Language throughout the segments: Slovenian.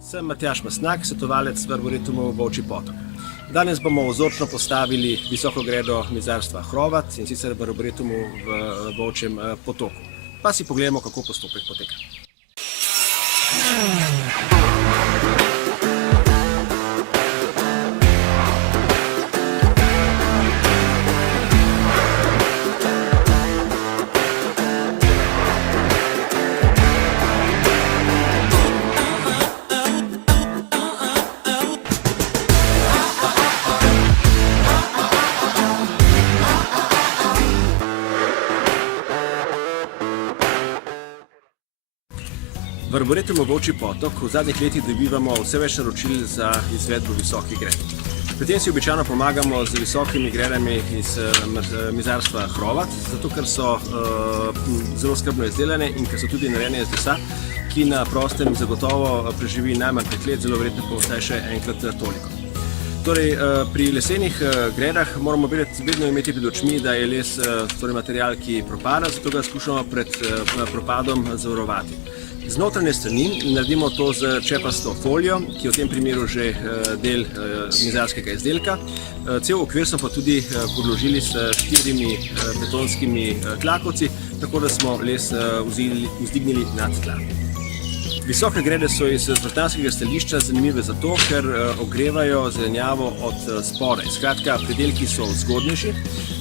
Sem Matjaž Mastnak, svetovalec v Arboretumu Volčji Potok. Danes bomo vzorčno postavili visoko gredo mizarstva Hrovat, in sicer v Arboretumu v Volčjem Potoku. Pa si pogledamo, kako postopek poteka. V Arboretumu Volčji Potok v zadnjih letih dobivamo vse več naročil za izvedbo visokih gred. Pri tem si običajno pomagamo z visokimi gredami iz mizarstva Hrovat, zato ker so zelo skrbno izdelane in ker so tudi narejene iz lesa, ki na prostem zagotovo preživi najmanj 5 let, zelo verjetno pa vsaj še enkrat toliko. Torej, pri lesenih gredah moramo vedno imeti pred očmi, da je les material, ki propada, zato ga skušamo pred propadom zavarovati. Z notranje strani naredimo to z čepasto folijo, ki je v tem primeru že del mizarskega izdelka. Cel okvir smo pa tudi podložili s 4 betonskimi tlakovci, tako da smo les vzdignili nad tla. Visoke grede so iz vrtnarskega stališča zanimive zato, ker ogrevajo zelenjavo od spodaj. Skratka, pridelki so zgodnejši.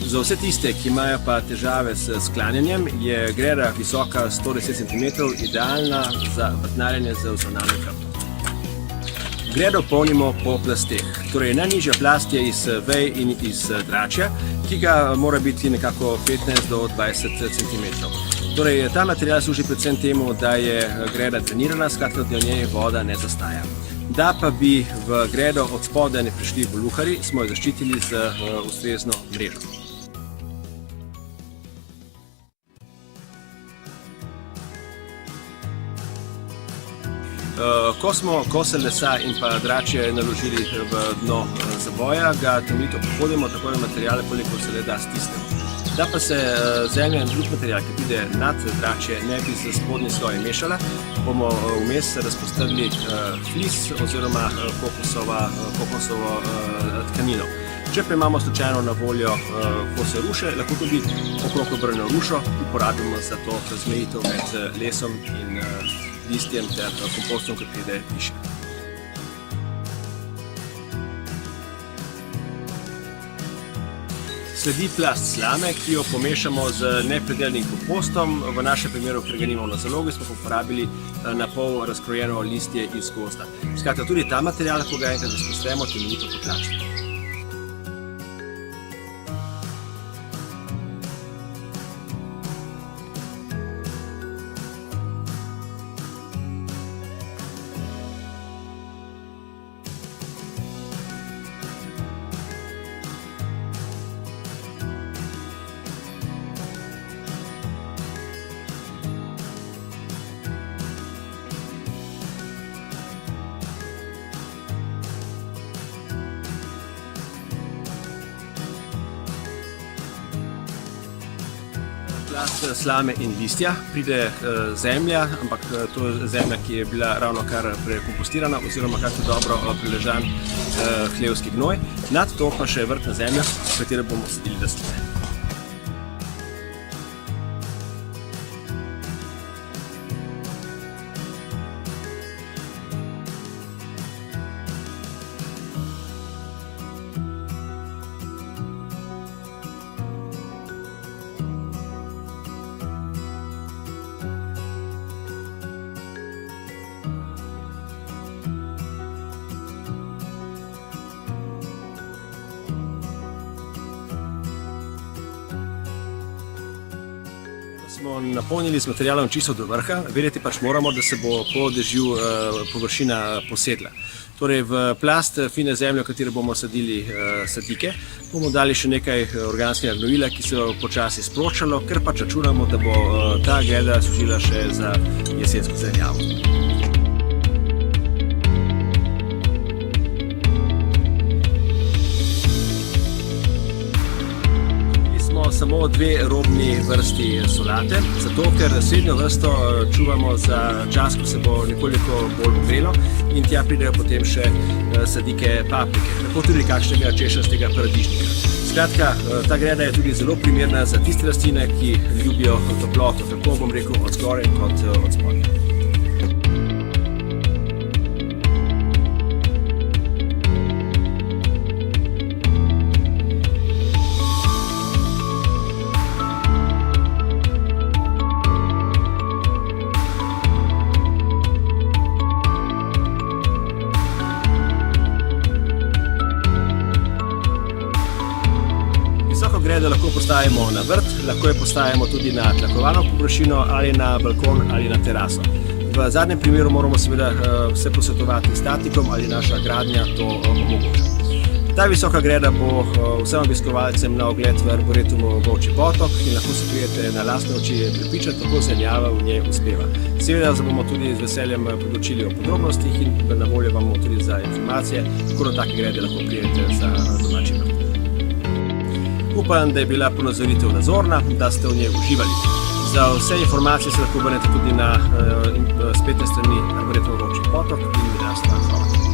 Za vse tiste, ki imajo pa težave s sklanjanjem, je greda visoka 110 cm idealna za vrtnarjenje z vzravnalnim hrbtom. Gredo polnimo po plasteh. Torej, najnižja plast je iz vej in iz dračja, ki ga mora biti nekako 15 do 20 cm. Torej, ta material služi predvsem temu, da je greda trenirana, skratka, da v njej voda ne zastaja. Da pa bi v gredo od spodaj ne prišli voluharji, smo jo zaščitili z ustrezno mrežo. Ko smo kose lesa in pa dračje naložili v dno zaboja, ga temeljito pohodimo, tako da materiale kolikor se le da stisnemo. Da pa se zemlja in drug material, ki pride nad dračje, ne bi z spodnji sloj mešala, bomo vmes razpostrli flis oziroma kokosovo tkanino. Če pa imamo slučajno na voljo kose ruše, lahko tudi okrog obrnjeno rušo uporabimo za to razmejitev med lesom in listjem ter kompostom, ki pride višje. Sledi plast slame, ki jo pomešamo z nepredelnim kompostom. V našem primeru, ker ga nimamo na zalogi, smo uporabili na pol razkrojeno listje iz gozda. Skratka, tudi ta material, ko ga enkrat razpostremo, temeljito potlačimo. Plast slame in listja, pride zemlja, ampak to je zemlja, ki je bila ravno kar prekompostirana oziroma kar dobro priležan hlevski gnoj. Nad to pa še vrtna zemlja, v katero bomo sadili rastline. Smo napolnili z materialom čisto do vrha, vedeti pač moramo, da se bo po dežju površina posedla. Torej, v plast fine zemlje, v katero bomo sadili sadike, bomo dali še nekaj organskega gnojila, ki se bo počasi sproščalo, ker pač računamo, da bo ta greda služila še za jesensko zelenjavo. samo 2 robni vrsti solate, zato ker srednjo vrsto čuvamo za čas, ko se bo nekoliko bolj ogrelo in tja pridejo potem še sadike paprike, tako tudi kakšnega češnjastega paradižnika. Skratka, ta greda je tudi zelo primerna za tiste rastline, ki ljubijo toploto, tako bom rekel od zgoraj kot od spodaj. Visoko gredo lahko postavimo na vrt, lahko jo postavimo tudi na tlakovano površino ali na balkon ali na teraso. V zadnjem primeru moramo seveda se posvetovati s statikom ali naša gradnja to omogoča. Ta visoka greda bo vsem obiskovalcem na ogled v Arboretumu Volčji potok in lahko se pridete na lastne oči prepričati, kako zelenjava v njej uspeva. Seveda se bomo tudi z veseljem podučili o podrobnostih in na voljo vam bomo tudi za informacije, kako do take grede lahko pridete za domači vrt. Upam, da je bila ponazoritev nazorna, da ste v njej uživali. Za vse informacije se lahko obrnete tudi na spletne strani Arboretuma Volčji potok in Vinarstva Hrovat.